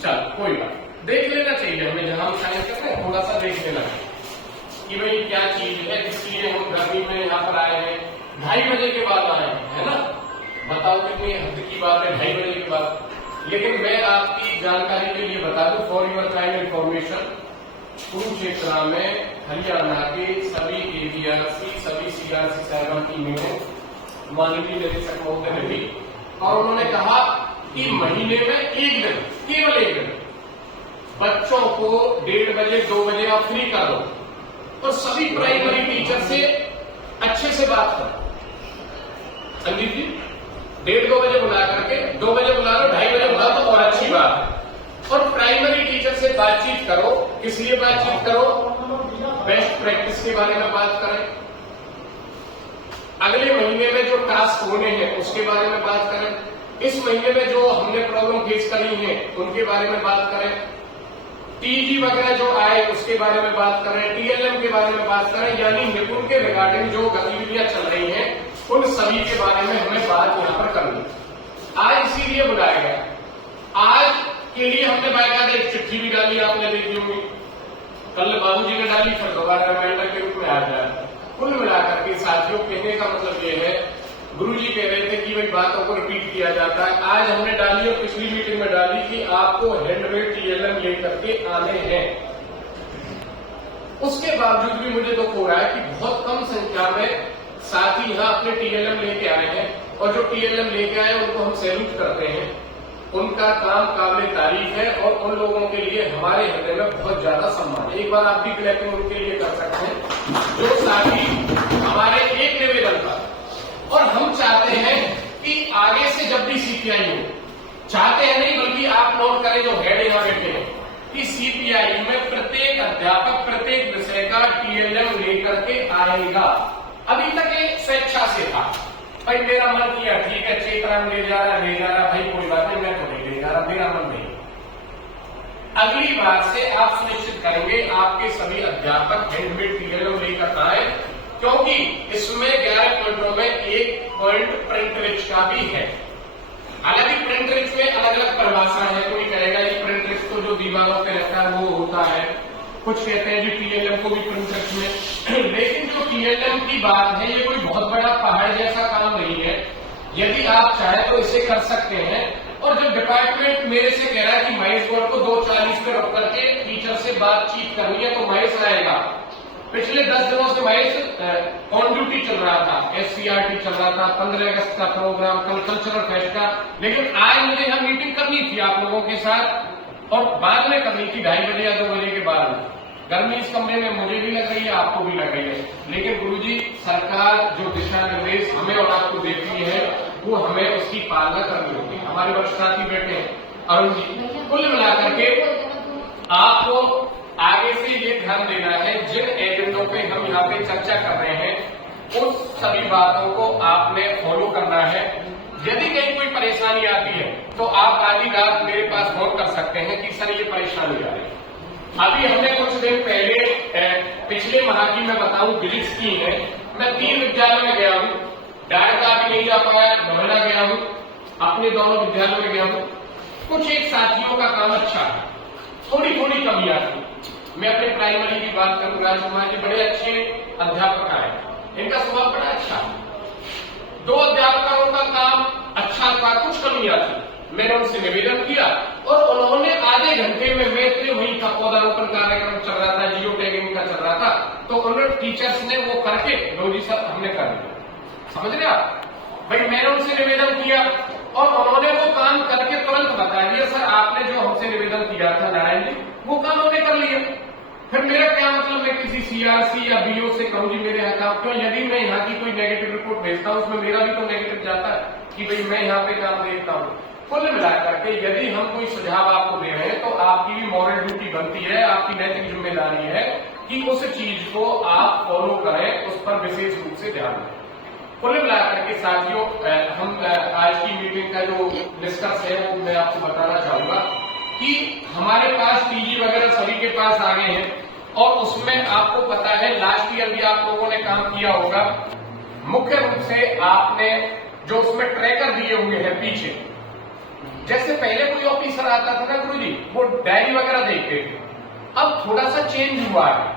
चल कोई बात, देख लेना चाहिए हमें, जहां हम साइन करते हैं थोड़ा सा देख लेना कि भाई क्या चीज है, इसलिए हम गर्मी में यहाँ पर आए हैं, 2:30 बजे के बाद आए हैं, है ना। बताओ कितनी हद की बात है 2:30 बजे के बाद। लेकिन मैं आपकी जानकारी के लिए बता दूं, for your kind information, Kurukshetra में हरियाणा के सभी एडीआरसी, सभी सीआरसी साहबान की मीटिंग माननीय निदेशक महोदय ने दी, और उन्होंने कहा कि महीने में एक दिन, केवल एक दिन बच्चों को 1:30 बजे 2 बजे आप फ्री कर दो, और सभी प्राइमरी टीचर से अच्छे से बात करो। संदीप जी 1:30-2 बजे बुला करके, 2 बजे बुला लो, 2:30 बजे बुला तो और अच्छी बात है। और प्राइमरी टीचर से बातचीत करो, किस लिए बातचीत करो, बेस्ट प्रैक्टिस के बारे में बात करें, अगले महीने में जो टास्क होने हैं उसके बारे में बात करें, इस महीने में जो हमने प्रॉब्लम फेस करी है उनके बारे में बात करें, टीजी वगैरह जो आए उसके बारे में बात करें, टीएलएम के बारे में बात करें, यानी निपुण के रिगार्डिंग जो गतिविधियां चल रही हैं उन सभी के बारे में हमें बात यहाँ पर करनी। आज इसीलिए बुलाया गया। आज के लिए हमने बाकायदा एक चिट्ठी भी डाली, आपने देखी होगी, कल बाबूजी ने डाली, फिर दोबारा रिमाइंडर के रूप में आ जाए। कुल मिलाकर के साथियों, कहने का मतलब ये है, गुरुजी कह रहे थे कि भाई बातों को रिपीट किया जाता है। आज हमने डाली और पिछली मीटिंग में डाली कि आपको हैंडमेड टीएलएम लेकर के आने हैं। उसके बावजूद भी मुझे दुख हो रहा है कि बहुत कम संख्या में साथी यहाँ अपने टीएलएम लेके आए हैं, और जो टीएलएम लेके आए उनको हम सैल्यूट करते हैं, उनका काम काबिल तारीफ है, और उन लोगों के लिए हमारे हृदय में बहुत ज्यादा सम्मान है। एक बार आप भी क्लैपिंग उनके लिए कर सकते हैं जो साथी हमारे एक निवेदन का, और हम चाहते हैं कि आगे से जब भी सीपीआई हो, चाहते हैं नहीं बल्कि आप नोट करें जो हेड यहाँ बैठे हैं, कि सीपीआई में प्रत्येक अध्यापक प्रत्येक विषय का टीएलएम लेकर के आएगा। अभी तक ये स्वेच्छा से था, भाई मेरा मन किया ठीक है, चेतराम ले जा रहा भाई कोई बात नहीं, मैं तो नहीं ले जा रहा, मेरा मन नहीं। अगली बार से आप सुनिश्चित करेंगे आपके सभी अध्यापक हैंडमेड टीएलएम लेकर आए, क्योंकि इसमें 11 पॉइंटों में एक पॉइंट प्रिंट रिच का भी है। हालांकि प्रिंट रिच में अलग अलग परिभाषा है, कोई कहेगा ये प्रिंट रिच तो जो दीवारों पे रहता है वो होता है, कुछ कहते हैं जी टीएलएम को भी प्रिंट रिच में। लेकिन जो टीएलएम की बात है ये कोई बहुत बड़ा पहाड़ जैसा काम नहीं है, यदि आप चाहे तो इसे कर सकते हैं। और जब डिपार्टमेंट मेरे से कह रहा है कि महेश गौड़ को 2:40 पे रुक करके टीचर से बातचीत करनी है तो महेश आएगा। पिछले 10 दिनों से महेश ऑन ड्यूटी चल रहा था, एससीआरटी चल रहा था, 15 अगस्त का प्रोग्राम, कल कल्चरल फेस्ट का, लेकिन आज मुझे यहाँ मीटिंग करनी थी आप लोगों के साथ, और बाद में करनी थी 2:30 बजे या 2 बजे के बाद। गर्मी इस कमरे में मुझे भी लग रही है, आपको भी लग रही है, लेकिन गुरुजी सरकार जो दिशा निर्देश हमें और आपको देती है वो हमें उसकी पालना करनी होगी। हमारे वरिष्ठ साथी बैठे हैं अरुण जी, कुल मिलाकर के आपको आगे से ये ध्यान देना है, जिन एजेंडों पे हम यहाँ पे चर्चा कर रहे हैं उस सभी बातों को आपने फॉलो करना है। यदि कहीं कोई परेशानी आती है तो आप आधी रात मेरे पास फोन कर सकते हैं कि सर ये परेशानी आ रही है। अभी हमने कुछ दिन पहले पिछले माह की मैं बताऊं विजिट्स की है, मैं 3 विद्यालय में गया हूं, डायरेक्ट भी नहीं जा पाया, धोना गया हूं, अपने दोनों विद्यालयों में गया हूं। कुछ एक साथियों का काम अच्छा है, थोड़ी थोड़ी कमियां थी। मैं अपने प्राइमरी की बात करूं, राजकुमार जी बड़े अच्छे अध्यापक आए, इनका स्वभाव बड़ा अच्छा है। 2 अध्यापकों का काम अच्छा था, कुछ कमियां थी, मैंने उनसे निवेदन किया और उन्होंने आधे घंटे में, मैं वही था, पौधारोपण कार्यक्रम चल रहा था, जियो टैगिंग का चल रहा था, तो उन्होंने टीचर्स ने वो करके लो जी सर हमने कर दिया। समझ रहे आप भाई, मैंने उनसे निवेदन किया और उन्होंने वो काम करके तुरंत बता दिया, सर आपने जो हमसे निवेदन किया था नारायण जी वो काम उन्होंने कर लिया। फिर मेरा क्या मतलब, मैं किसी सीआरसी या बीओ से कहूँ जी मेरे यहाँ काम क्यों, यदि मैं यहाँ की कोई नेगेटिव रिपोर्ट भेजता हूँ उसमें मेरा भी तो नेगेटिव जाता है कि भाई मैं यहाँ पे काम देखता हूँ। कुल मिलाकर के यदि हम कोई सुझाव आपको दे रहे हैं तो आपकी भी मॉरल ड्यूटी बनती है, आपकी नैतिक जिम्मेदारी है कि उस चीज को आप फॉलो करें, उस पर विशेष रूप से ध्यान दें। कुल मिलाकर के साथियों, हम आज की मीटिंग का जो निष्कर्ष है वो मैं आपको बताना चाहूंगा कि हमारे पास टीजी वगैरह सभी के पास आ गए हैं, और उसमें आपको पता है लास्ट ईयर भी आप लोगों ने काम किया होगा। मुख्य रूप से आपने जो उसमें ट्रैकर दिए हुए हैं पीछे, पहले कोई ऑफिसर आता था ना गुरुजी, वो डायरी वगैरह देखते थे। अब थोड़ा सा चेंज हुआ है,